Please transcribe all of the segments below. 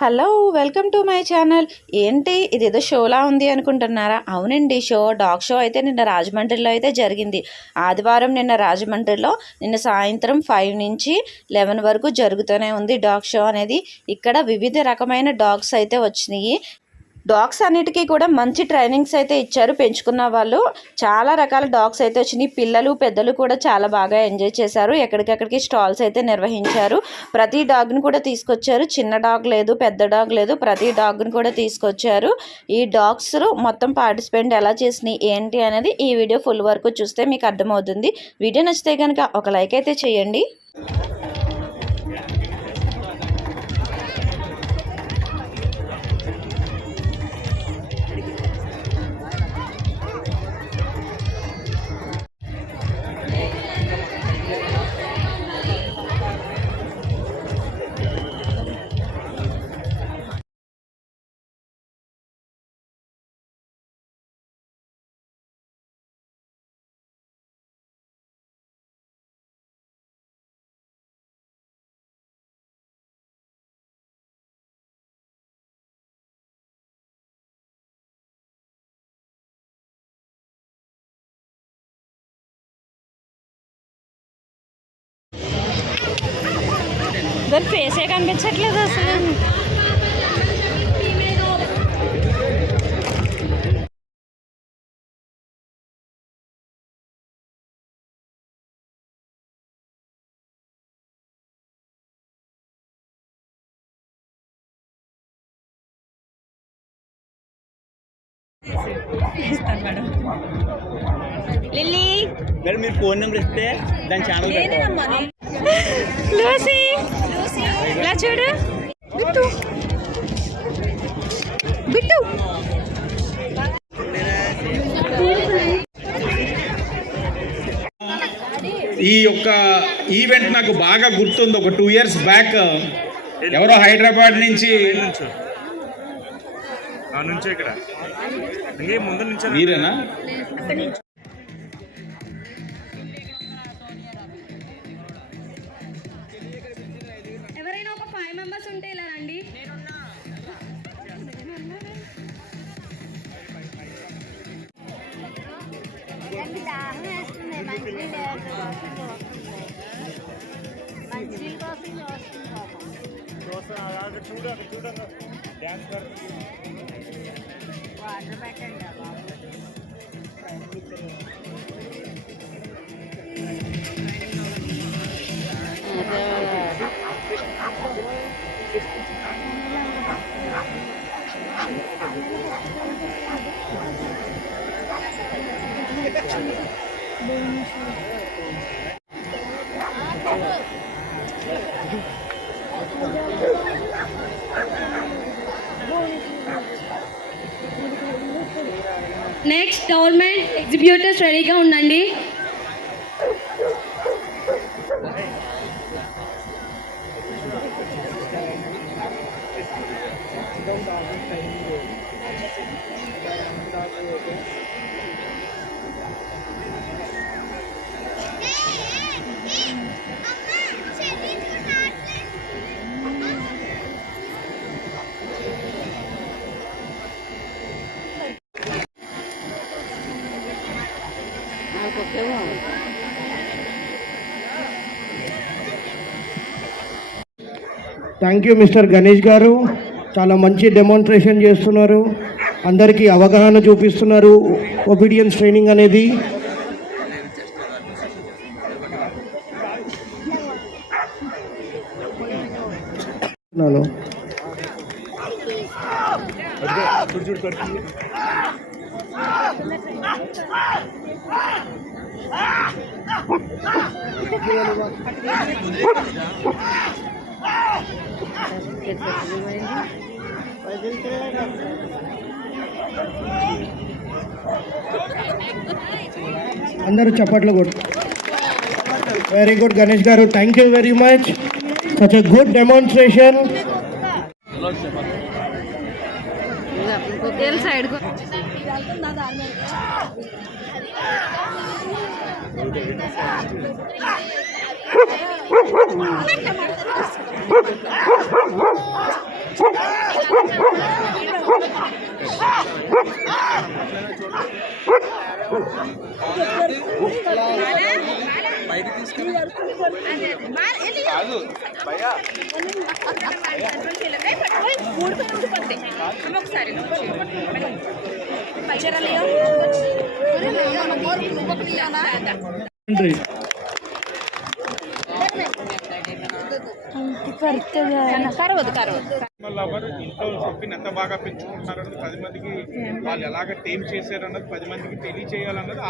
Hello welcome to my channel. ఏంటి ఇదేదో షోలా ఉంది అనుకుంటున్నారా? అవునండి, డాగ్ షో అయితే నిన్న రాజమండ్రిలో అయితే జరిగింది. ఆదివారం నిన్న రాజమండ్రిలో సాయంత్రం 5 నుంచి 11 వరకు జరుగుతూనే ఉంది డాగ్ షో అనేది. ఇక్కడ వివిధ రకమైన డాగ్స్ అయితే వచ్చినాయి. డాగ్స్ అన్నిటికీ కూడా మంచి ట్రైనింగ్స్ అయితే ఇచ్చారు. పెంచుకున్న వాళ్ళు చాలా రకాల డాగ్స్ అయితే వచ్చినాయి. పిల్లలు పెద్దలు కూడా చాలా బాగా ఎంజాయ్ చేశారు. ఎక్కడికెక్కడికి స్టాల్స్ అయితే నిర్వహించారు. ప్రతి డాగ్ని కూడా తీసుకొచ్చారు. చిన్న డాగ్ లేదు, పెద్ద డాగ్ లేదు, ప్రతి డాగ్ని కూడా తీసుకొచ్చారు. ఈ డాగ్స్ మొత్తం పార్టిసిపేట్ ఎలా చేసినాయి ఏంటి అనేది ఈ వీడియో ఫుల్ వరకు చూస్తే మీకు అర్థమవుతుంది. వీడియో నచ్చితే కనుక ఒక లైక్ అయితే చేయండి. దాని ఫేసే కనిపించట్లేదు అసలు. లిల్లీ మేడం మీరు ఫోన్ నెంబర్ ఇస్తే దాని ఛానల్ పెడతాం. లూసీ ఇలా చూడు, బిట్టు బిట్టు. ఈ యొక్క ఈవెంట్ నాకు బాగా గుర్తుంది. ఒక 2 years బ్యాక్ ఎవరో హైదరాబాద్ నుంచి మీరేనా? ఎవరైనా ఒక 5 మెంబర్స్ ఉంటే ఇలా రండి. వాటర్ పెట్టండి బాబు. నెక్స్ట్ గవర్నమెంట్ ఎగ్జిక్యూటివ్స్ రెడీగా ఉండండి. థ్యాంక్ యూ మిస్టర్ గణేష్ గారు. చాలా మంచి డెమాన్స్ట్రేషన్ చేస్తున్నారు. అందరికీ అవగాహన చూపిస్తున్నారు ఒబీడియన్స్ ట్రైనింగ్ అనేది. అందరూ చప్పట్లు కొట్టు. వెరీ గుడ్ గణేష్ గారు, thank you very much. Such a good demonstration. Side ఎవరు ఇంట్లో చెప్పిన ఎంత బాగా పెంచుకుంటున్నారన్నది 10 మందికి వాళ్ళు ఎలాగ టేమ్ చేశారన్నది 10 మందికి తెలియచేయాలన్నది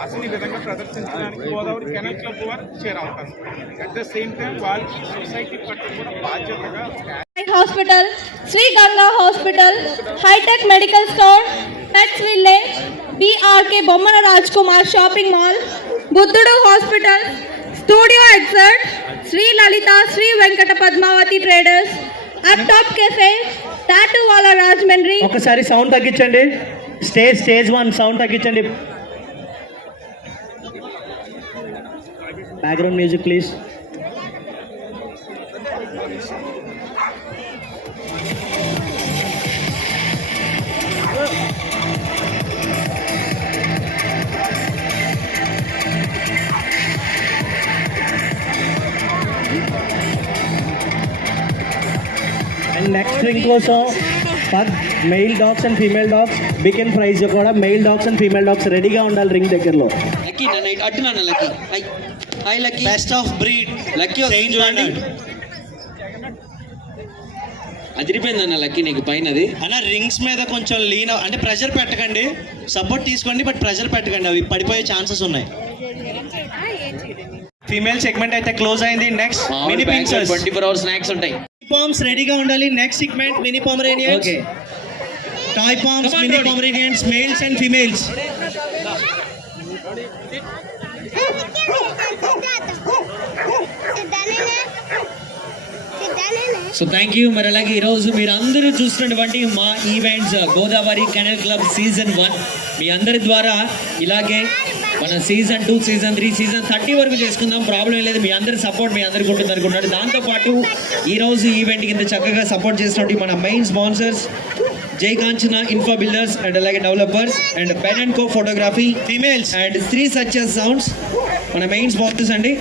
ఆశని విధంగా ప్రదర్శించడానికి గోదావరి కెనల్ క్లబ్ వారు చేరవుతారు. అట్ ద సేమ్ టైం వాళ్ళకి సొసైటీ పట్ల కూడా బాధ్యతగా hospital, Shri Ganga hospital, hitech medical store, pets village, BRK Bommana Raj Kumar shopping mall, బుద్ధుడు హాస్పిటల్, స్టూడియో ఎగ్జర్ట్, శ్రీ లలిత శ్రీ వెంకట పద్మావతి ట్రేడర్స్, అప్టాప్ కెఫే, టాటూ వాలా రాజమండ్రి. ఒకసారి సౌండ్ తగ్గించండి. స్టేజ్ 1 సౌండ్ తగ్గించండి. Background music please. And next ring కోసం for male dogs and female dogs బికెన్ ప్రైజ్ కూడా male dogs and female dogs రెడీగా ఉండాలి రింగ్ దగ్గరలో. లక్కీ నన్ను అటు నాన్న lucky. Hi lucky. Best of breed lucky చూడండి అదిరిపోయిందన్న లక్కీ నీకు పైనది. అన్న రింగ్స్ మీద కొంచెం లీన్ అంటే ప్రెషర్ పెట్టకండి, సపోర్ట్ తీసుకోండి, బట్ ప్రెషర్ పెట్టకండి, అవి పడిపోయే ఛాన్సెస్ ఉన్నాయి. ఫీమేల్ సెగ్మెంట్ అయితే క్లోజ్ అయింది. Next mini pinschers 24 hours snacks ఉంటాయి. పామ్స్ రెడీగా ఉండాలి. Next segment mini Pomeranians, toy poms, mini Pomeranians, males and females. So thank you. మరి అలాగే ఈరోజు మీరు అందరూ చూస్తున్నటువంటి మా events Godavari canal club season 1 మీ అందరి ద్వారా ఇలాగే మన సీజన్ 2, సీజన్ 3, సీజన్ 30 వరకు చేసుకుందాం. ప్రాబ్లం లేదు. మీ అందరి సపోర్ట్ మీ అందరికి ఉంటుంది అనుకుంటున్నాడు. దాంతోపాటు ఈరోజు ఈవెంట్కి ఇంత చక్కగా సపోర్ట్ చేసినట్టు మన main sponsors Jai Kanchana info builders and అలాగే developers and pen and co photography females and Shri success sounds మన మెయిన్ స్పాన్సర్స్ అండి.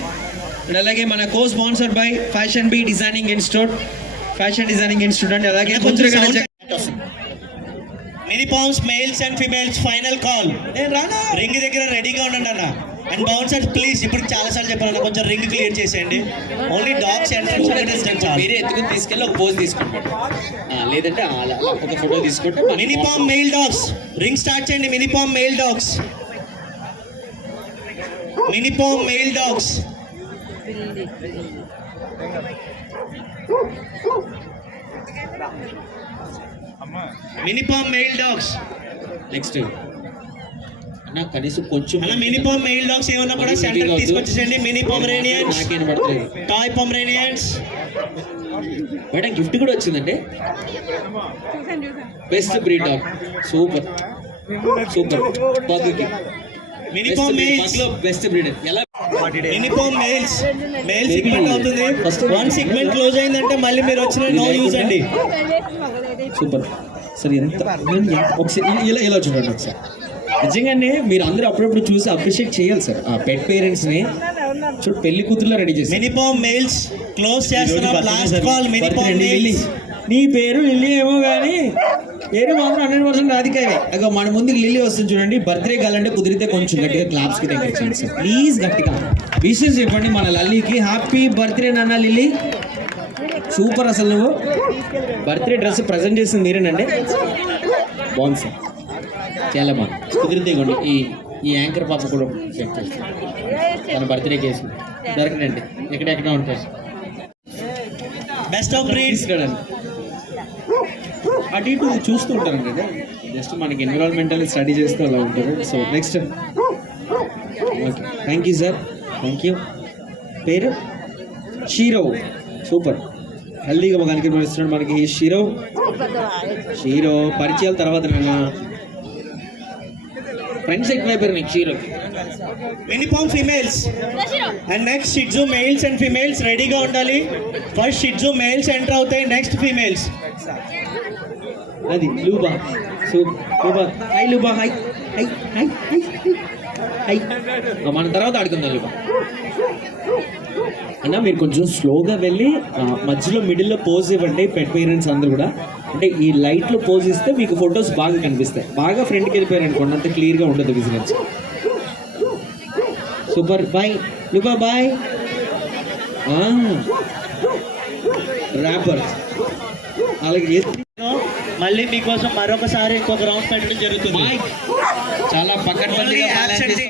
అండ్ అలాగే మన co sponsored by fashion B designing institute and అలాగే mini poms males and females final call. Ring దగ్గర రెడీగా ఉండండి అన్న. అండ్ బౌన్సర్స్ ప్లీజ్, ఇప్పుడు చాలా సార్లు చెప్పాను, కొంచెం రింగ్ క్లియర్ చేసేయండి. ఓన్లీ డాగ్స్ ఎంట్రన్స్ మీరే ఎత్తుకుని తీసుకెళ్ళి ఒక పోజ్ తీసుకోండి, లేదంటే ఒక ఫోటో తీసుకుంటే. Mini pom male dogs ring start చేయండి. Mini pom male dogs, mini pom male dogs. Mini pom male dogs. Next అన్న కనీసం కొంచెం అన్న మినిపామ్ మెయిల్ డాగ్స్ ఏమన్నా కూడా సెంటర్ తీసుకొచ్చేసండి. మినీ పొమరేనియన్స్, నాకేం పడతలేదు. టాయ్ పొమరేనియన్స్. మేడం గిఫ్ట్ కూడా వచ్చిందండి. Best breed dog. సూపర్ పగ్గుకి మినిపామ్ మెయిల్స్ బెస్ట్ బ్రీడ్. ఎలా మినిపామ్ మేల్స్ సెగ్మెంట్ అవుతుంది. వన్ సెగ్మెంట్ క్లోజ్ అయిందంటే మళ్ళీ మీరు వచ్చిన నో యూజ్ అండి. సూపర్ సరే. ఒకసారి ఇలా చూడండి ఒకసారి. నిజంగానే మీరు అందరూ అప్పుడప్పుడు చూసి అప్రిషియేట్ చేయాలి సార్ ఆ పెట్ పేరెంట్స్ని. చూడు పెళ్లి కూతురులో రెడీ చేసి మినిపామ్ మేల్స్ క్లోజ్ చేస్తున్నాం. Last call mini pom males. నీ పేరు లిల్లీ ఏమో కానీ పేరు మాత్రం 100% రాధికారే. అగో మన ముందుకు లిల్లీ వస్తుంది చూడండి. బర్త్డే కావాలంటే కుదిరితే కొంచెం గట్టిగా క్లాప్స్కి దగ్గర చేయండి సార్ ప్లీజ్. గట్టిగా విషెస్ చెప్పండి మన లల్లీకి. హ్యాపీ బర్త్డే నాన్న లిల్లీ. సూపర్. అసలు నువ్వు బర్త్డే డ్రెస్ ప్రజెంట్ చేసింది మీరేనండి. బాగుంది సార్, చాలా బాగుంది. కుదిరితే ఇవ్వండి. ఈ యాంకర్ పాప కూడా చెక్ చేస్తాను మన బర్త్డే కేసు డైరెక్ట్ అండి. ఎక్కడెక్కడ ఉంటాయి బెస్ట్ ఆఫ్ బ్రీడ్స్ కదండి. అటు ఇటు చూస్తూ ఉంటారు కదా, జస్ట్ మనకి ఎన్విరాన్మెంటల్ స్టడీ చేస్తూ అలా ఉంటారు. So next okay. Thank you sir, thank you. పేరు షీరో. సూపర్. హెల్దీగా మనకి ఇస్తున్నాడు మనకి షీరో. పరిచయాల తర్వాత నేను ఫ్రెండ్స్ ఎక్కువైపోయారు నీకు షీరోకి. Mini pom females and next shih tzu males and females రెడీగా ఉండాలి. ఫస్ట్ షిట్జు మేల్స్ ఎంటర్ అవుతాయి, నెక్స్ట్ ఫీమేల్స్. అది Luba. So Luba hi, Luba hi hi hi hi. మన తర్వాత ఆడుకుందాం లూబా. అన్న మీరు కొంచెం స్లోగా వెళ్ళి మధ్యలో మిడిల్లో పోజ్ ఇవ్వండి. పెట్ పేరెంట్స్ అందరూ కూడా అంటే ఈ లైట్లో పోజ్ ఇస్తే మీకు ఫొటోస్ బాగా కనిపిస్తాయి. బాగా ఫ్రంట్కి వెళ్ళిపోయారు అనుకోండి, అంత క్లియర్గా ఉండదు విజిలెన్స్. సూపర్, బాయ్ లూబా బాయ్. ర్యాపర్ అలాగే మళ్ళీ మీకోసం మరొకసారి ఇంకొక రౌండ్ పెట్టడం జరుగుతుంది. చాలా పక్కన